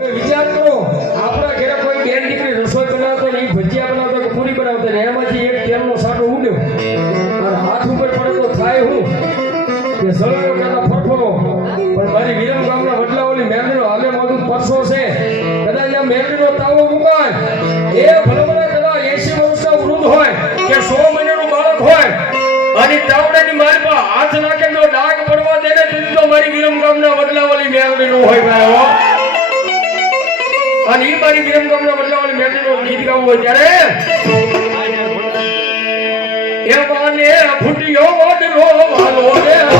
વિચાર કરો આપણા ઘરે કોઈ બેન દીકરી રસોઈ બનાવતો ને ભજીયા બનાવતો કે પૂરી બનાવતો ને એમાંથી એક તેલનો સાટો ઉડ્યો અને હાથ ઉપર પડે તો થાય હું કે સળગો કરતા ફરફરો પણ મારી વિરમ ગામના વડલાઓની મેમરીનો હાલે મોટું પરસો છે કદાચ આ મેમરીનો તાવો મુકાય એ ભલમણા કદાચ 80 વર્ષના વૃદ્ધ હોય કે 100 મહિનાનું બાળક હોય અને તાવડાની મારી પર હાથ નાખે તો ડાઘ પડવા દે ને તો મારી વિરમ ગામના વડલાઓની મેમરીનો હોય ભાઈ અને ઈ મારી વિરમ ગામના વડલાઓની મેમરીનો ગીત ગાવું હોય ત્યારે એ બાને ફૂટ્યો વડલો વાલો રે